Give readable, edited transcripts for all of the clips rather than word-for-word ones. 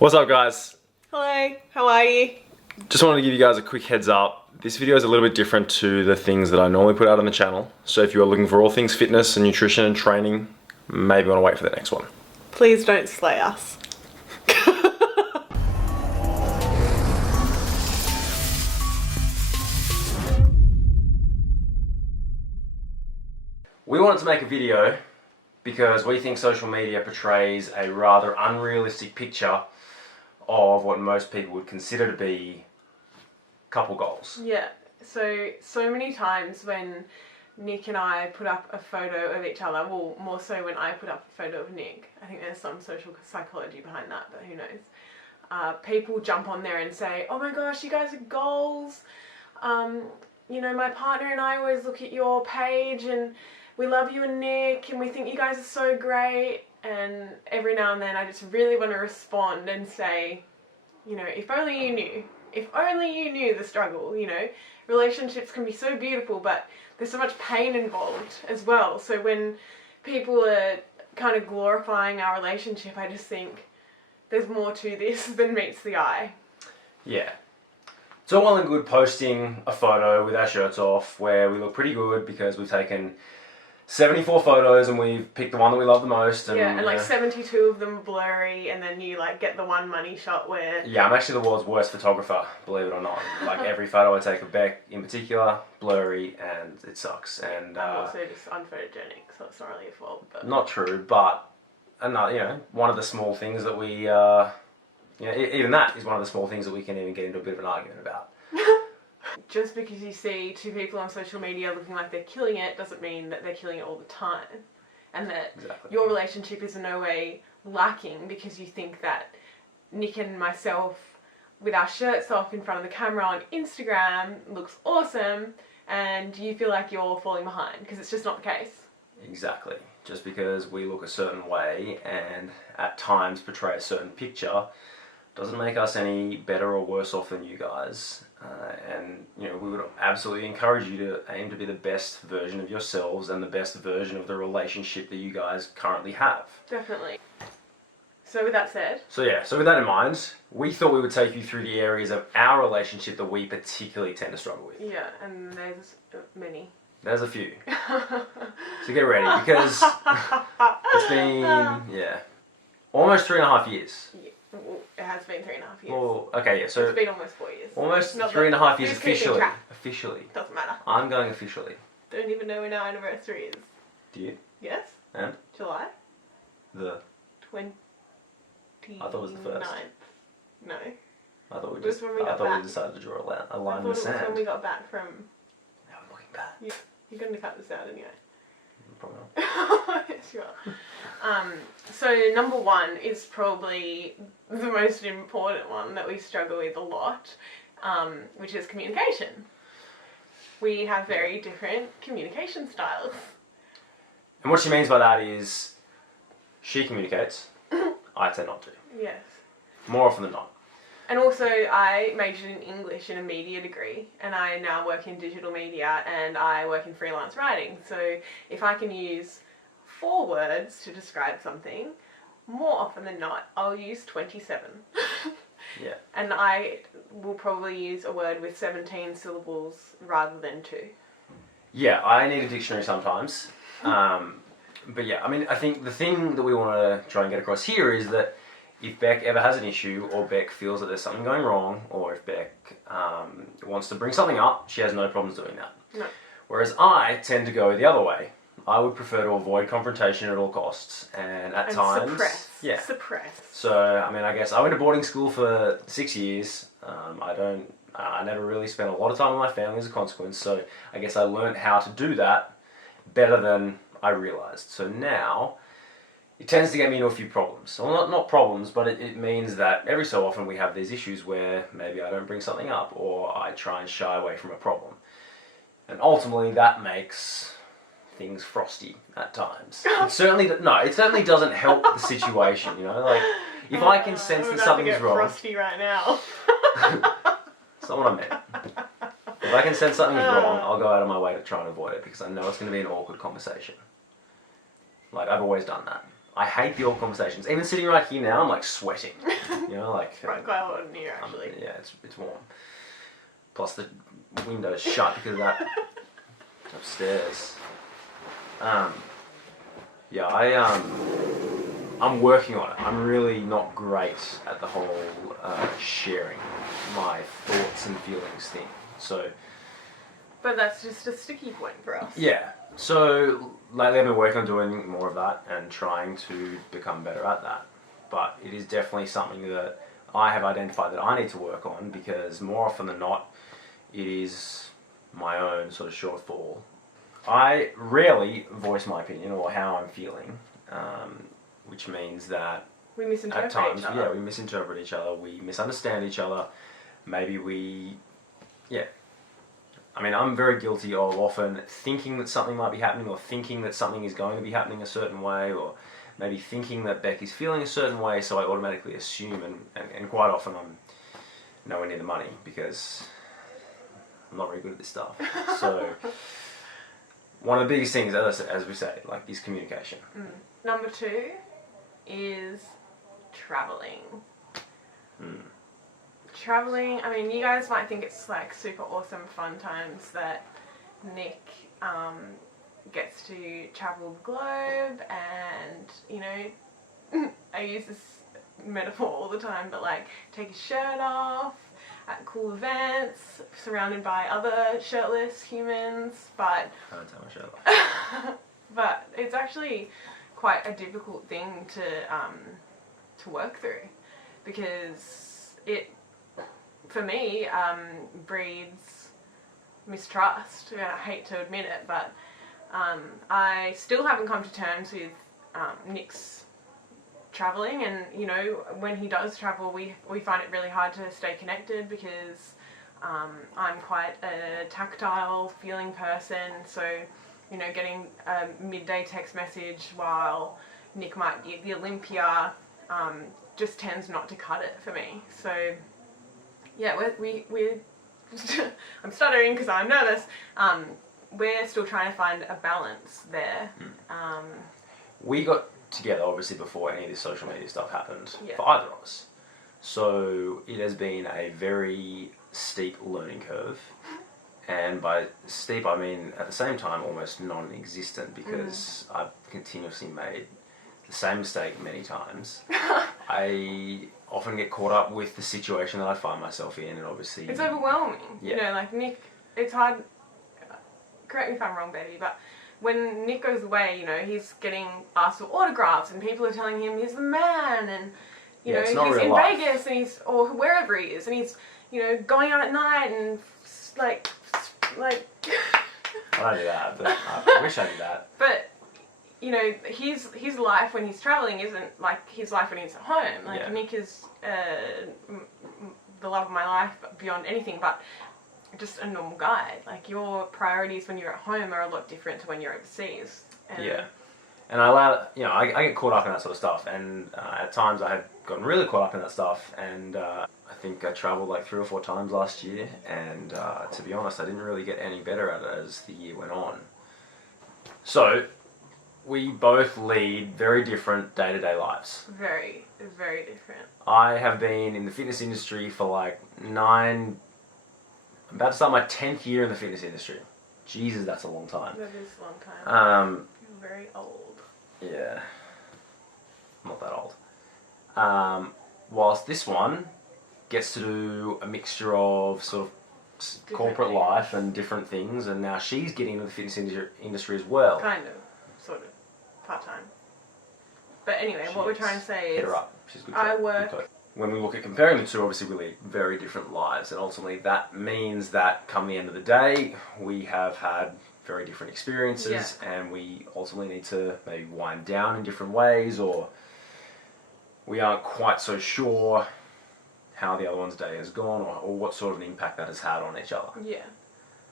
What's up, guys? Hello, how are you? Just wanted to give you guys a quick heads up. This video is a little bit different to the things that I normally put out on the channel. So if you are looking for all things fitness and nutrition and training, maybe want to wait for the next one. Please don't slay us. We wanted to make a video because we think social media portrays a rather unrealistic picture of what most people would consider to be couple goals. Yeah, so many times when Nick and I put up a photo of each other, well, more so when I put up a photo of Nick, I think there's some social psychology behind that, but who knows. People jump on there and say, oh my gosh, you guys are goals. You know, my partner and I always look at your page and we love you and Nick and we think you guys are so great. And every now and then I just really want to respond and say, you know, if only you knew. If only you knew the struggle, you know. Relationships can be so beautiful, but there's so much pain involved as well. So when people are kind of glorifying our relationship, I just think there's more to this than meets the eye. Yeah. It's all well and good posting a photo with our shirts off where we look pretty good because we've taken 74 photos and we've picked the one that we love the most. And, yeah, and like 72 of them blurry, and then you like get the one money shot where... Yeah, I'm actually the world's worst photographer, believe it or not. Like every photo I take of Beck in particular, blurry, and it sucks. And I'm also just unphotogenic, so it's not really your fault. But... Not true, but another, you know, one of the small things that we, even that is one of the small things that we can even get into a bit of an argument about. Just because you see two people on social media looking like they're killing it doesn't mean that they're killing it all the time. And that your relationship is in no way lacking because you think that Nick and myself with our shirts off in front of the camera on Instagram looks awesome and you feel like you're falling behind, because it's just not the case. Exactly. Just because we look a certain way and at times portray a certain picture doesn't make us any better or worse off than you guys. And you know, we would absolutely encourage you to aim to be the best version of yourselves and the best version of the relationship that you guys currently have. Definitely. So with that said... So with that in mind, we thought we would take you through the areas of our relationship that we particularly tend to struggle with. Yeah, and there's many. There's a few. So get ready, because it's been, almost 3.5 years. Yeah. Well, it has been 3.5 years. Well, okay, yeah, so... It's been almost 4 years. Almost 3.5 years officially. Officially. Doesn't matter. I'm going officially. Don't even know when our anniversary is. Do you? Yes. And? July? The... 29th. I thought it was the first. No. I thought we we decided to draw a line I in the thought it sand. was when we got back from... Now I'm looking back. You're going to cut this out anyway. Probably not. Yes, you are. So number one is probably the most important one that we struggle with a lot, which is communication. We have very different communication styles. And what she means by that is she communicates, I tend not to. Yes. More often than not. And also, I majored in English in a media degree, and I now work in digital media, and I work in freelance writing. So if I can use 4 words to describe something, more often than not, I'll use 27. Yeah. And I will probably use a word with 17 syllables rather than 2. Yeah, I need a dictionary sometimes. But yeah, I mean, I think the thing that we want to try and get across here is that if Beck ever has an issue, or Beck feels that there's something going wrong, or if Beck wants to bring something up, she has no problems doing that. No. Whereas I tend to go the other way. I would prefer to avoid confrontation at all costs, and at times... suppress. Yeah. Suppress. So, I mean, I guess I went to boarding school for 6 years. I never really spent a lot of time with my family as a consequence, so I guess I learned how to do that better than I realised. So now... it tends to get me into a few problems. Well, not problems, but it means that every so often we have these issues where maybe I don't bring something up, or I try and shy away from a problem. And ultimately that makes things frosty at times. It certainly doesn't help the situation, you know? Like, if I can sense that something's wrong... frosty right now. That's not what I meant. If I can sense something's wrong, I'll go out of my way to try and avoid it, because I know it's going to be an awkward conversation. Like, I've always done that. I hate the awkward conversations. Even sitting right here now, I'm like sweating. You know, like Quite hot in here, actually. yeah, it's warm. Plus the window's shut because of that upstairs. Yeah, I'm working on it. I'm really not great at the whole sharing my thoughts and feelings thing. So But that's just a sticky point for us. yeah. So lately I've been working on doing more of that and trying to become better at that. But it is definitely something that I have identified that I need to work on, because more often than not, it is my own sort of shortfall. I rarely voice my opinion or how I'm feeling, which means that We misinterpret at times, each other. yeah, we misinterpret each other, we misunderstand each other, maybe I mean, I'm very guilty of often thinking that something might be happening, or thinking that something is going to be happening a certain way, or maybe thinking that Becky's feeling a certain way, so I automatically assume, and quite often I'm nowhere near the money, because I'm not very good at this stuff. So one of the biggest things, as we say, like, is communication. Number 2 is traveling. Traveling, I mean, you guys might think it's like super awesome fun times that Nick gets to travel the globe, and, you know, I use this metaphor all the time, but like take his shirt off at cool events, surrounded by other shirtless humans, but I don't tell my shirt off. but it's actually quite a difficult thing to work through, because it, for me, breeds mistrust. I hate to admit it, but I still haven't come to terms with Nick's travelling, and, you know, when he does travel, we find it really hard to stay connected, because I'm quite a tactile feeling person, so, you know, getting a midday text message while Nick might be at the Olympia just tends not to cut it for me. So yeah, we're I'm stuttering because I'm nervous. We're still trying to find a balance there. We got together obviously before any of this social media stuff happened, Yeah. for either of us. So it has been a very steep learning curve. And by steep, I mean at the same time almost non-existent, because I've continuously made the same mistake many times. I often get caught up with the situation that I find myself in, and obviously It's overwhelming. Yeah. You know, like Nick, it's hard, correct me if I'm wrong, Betty, but when Nick goes away, you know, he's getting asked for autographs, and people are telling him he's the man, and, you Yeah, it's know, not he's real in life. Vegas, and or wherever he is, and he's, you know, going out at night, and like I don't do that, but I wish I did that. but, you know, his life when he's traveling isn't like his life when he's at home. Like, Yeah. Nick is the love of my life beyond anything, but just a normal guy. Like, your priorities when you're at home are a lot different to when you're overseas. And Yeah. And I get caught up in that sort of stuff, and at times I have gotten really caught up in that stuff, and I think I travelled like 3 or 4 times last year, and to be honest, I didn't really get any better at it as the year went on. So, we both lead very different day-to-day lives. Very, very different. I have been in the fitness industry for like I'm about to start my 10th year in the fitness industry. Jesus, that's a long time. That is a long time. You're very old. Yeah, not that old. Whilst this one gets to do a mixture of sort of Different corporate things. life and different things, and now she's getting into the fitness industry as well. Kind of, sort of, part-time. But anyway, what we're trying to say Hit is her up. She's a good I coach. work- Good coach. When we look at comparing the two, obviously we lead very different lives, and ultimately that means that come the end of the day, we have had very different experiences, and we ultimately need to maybe wind down in different ways, or we aren't quite so sure how the other one's day has gone, or what sort of an impact that has had on each other. Yeah.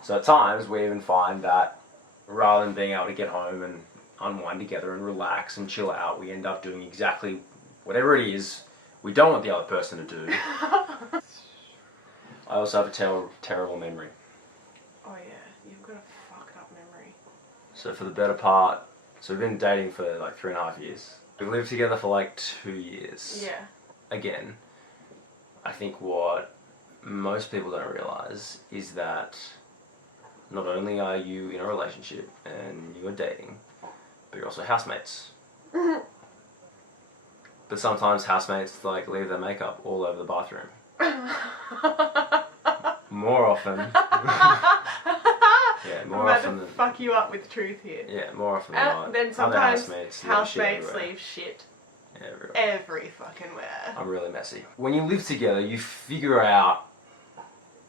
So at times we even find that rather than being able to get home and unwind together and relax and chill out, we end up doing exactly whatever it is we don't want the other person to do. I also have a terrible memory. Oh yeah, you've got a fucked up memory. So for the better part, so we've been dating for like 3.5 years. We've lived together for like 2 years. Yeah. Again, I think what most people don't realise is that not only are you in a relationship and you are dating, but you're also housemates. But sometimes housemates like leave their makeup all over the bathroom. More often. Yeah, more I'm often about to than fuck you up with truth here. yeah, more often than not. Then other sometimes housemates housemates leave shit everywhere. every fucking where. I'm really messy. When you live together, you figure out,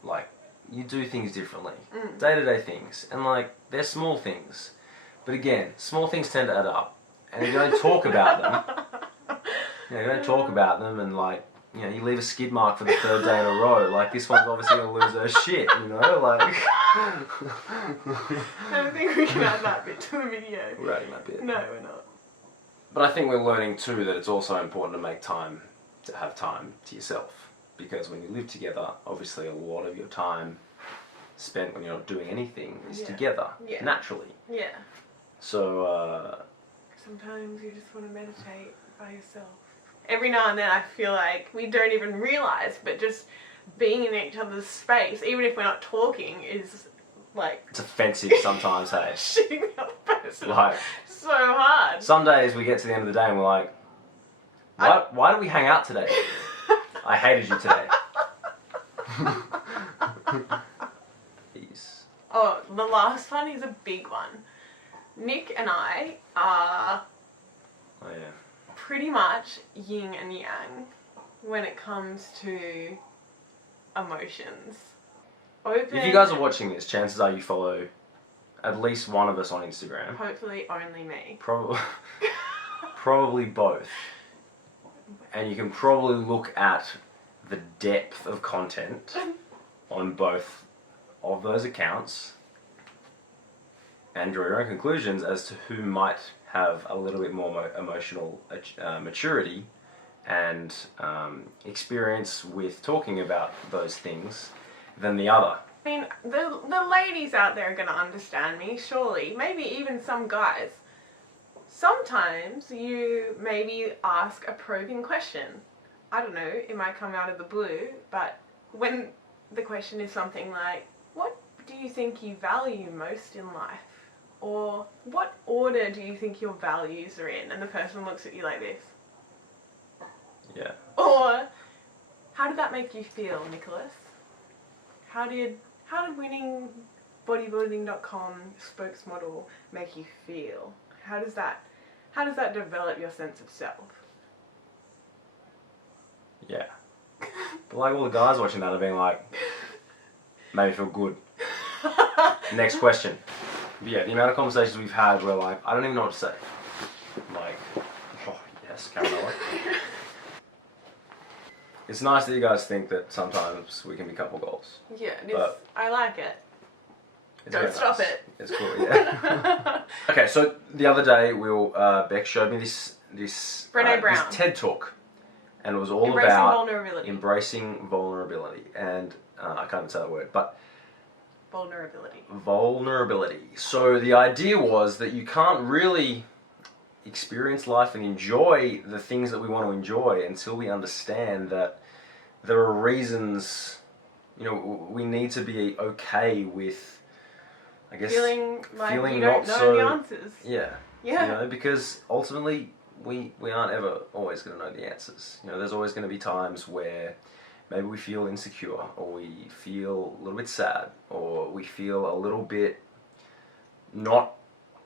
like, you do things differently. Day-to-day things. And, like, they're small things. But again, small things tend to add up. And if you don't talk about them, you don't talk about them and, like, you leave a skid mark for the 3rd day in a row. Like, this one's obviously going to lose her shit, like... I don't think we can add that bit to the video. We're adding that bit. No, we're not. But I think we're learning, too, that it's also important to make time, to have time to yourself. Because when you live together, obviously a lot of your time spent when you're not doing anything is together, naturally. Yeah. So, sometimes you just want to meditate by yourself. Every now and then I feel like we don't even realise, but just being in each other's space, even if we're not talking, is like... It's offensive sometimes, hey? shitting the other person Like, so hard. some days we get to the end of the day and we're like, why did we hang out today? I hated you today. Jeez. Oh, the last one is a big one. Nick and I are Oh, yeah. pretty much yin and yang when it comes to emotions. Open. If you guys are watching this, chances are you follow at least one of us on Instagram. Hopefully only me. Probably both. And you can probably look at the depth of content on both of those accounts and draw your own conclusions as to who might have a little bit more emotional maturity and experience with talking about those things than the other. I mean, the ladies out there are going to understand me, surely. Maybe even some guys. Sometimes you maybe ask a probing question. I don't know, it might come out of the blue, but when the question is something like, what do you think you value most in life? Or what order do you think your values are in? And the person looks at you like this. Yeah. Or, how did that make you feel, Nicholas? How did winning bodybuilding.com spokesmodel make you feel? How does that develop your sense of self? Yeah. But like all the guys watching that are being like, made me feel good. Next question. But yeah, the amount of conversations we've had where like, I don't even know what to say. Like, oh yes, caramella. It's nice that you guys think that sometimes we can be couple goals. Yeah, it is. I like it. It's Don't very stop nice. it. It's cool, yeah. Okay, so the other day, Beck showed me this Brené Brown. this TED Talk, and it was all Embracing about vulnerability. embracing vulnerability, and I can't even say that word, but vulnerability. So the idea was that you can't really experience life and enjoy the things that we want to enjoy until we understand that there are reasons, we need to be okay with, I guess, feeling like feeling you don't not know the so- answers. yeah. Yeah. Because ultimately we aren't ever always going to know the answers. There's always going to be times where maybe we feel insecure, or we feel a little bit sad, or we feel a little bit not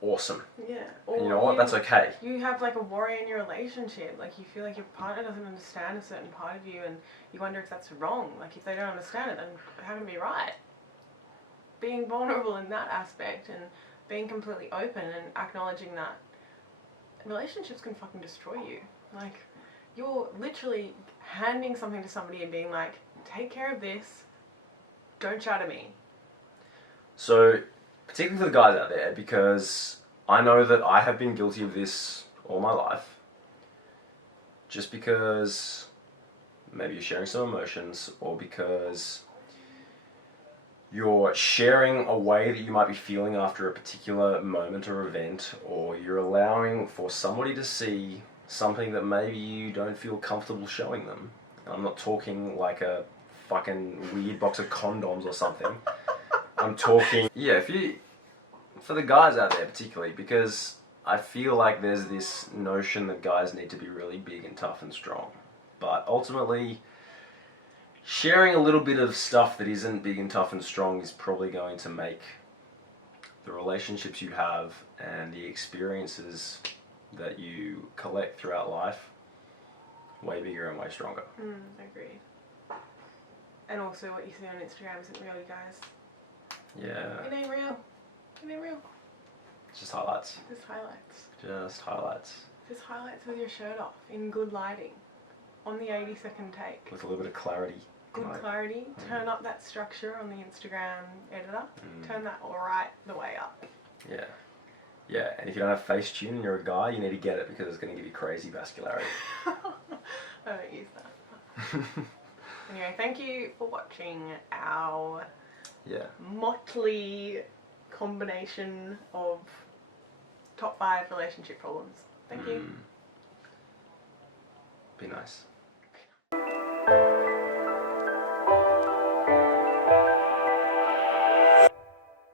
awesome. Yeah. And you know what? That's okay. You have like a worry in your relationship. Like you feel like your partner doesn't understand a certain part of you, and you wonder if that's wrong. Like if they don't understand it, then it haven't be right. Being vulnerable in that aspect and being completely open and acknowledging that relationships can fucking destroy you. Like you're literally handing something to somebody and being like, take care of this, don't shout at me. So, particularly for the guys out there, because I know that I have been guilty of this all my life, just because maybe you're sharing some emotions, or because you're sharing a way that you might be feeling after a particular moment or event, or you're allowing for somebody to see something that maybe you don't feel comfortable showing them. I'm not talking like a fucking weird box of condoms or something. I'm talking, yeah, for the guys out there particularly, because I feel like there's this notion that guys need to be really big and tough and strong. But ultimately, sharing a little bit of stuff that isn't big and tough and strong is probably going to make the relationships you have and the experiences that you collect throughout life way bigger and way stronger. Agreed. And also what you see on Instagram isn't real, you guys. Yeah. It ain't real. It ain't real. It's just highlights. Just highlights. Just highlights. Just highlights with your shirt off in good lighting. On the 80-second take. With a little bit of clarity. Good clarity. Turn up that structure on the Instagram editor. Turn that right the way up. Yeah. Yeah, and if you don't have Facetune and you're a guy, you need to get it because it's going to give you crazy vascularity. I don't use that. Anyway, thank you for watching our motley combination of top 5 relationship problems. Thank you. Be nice.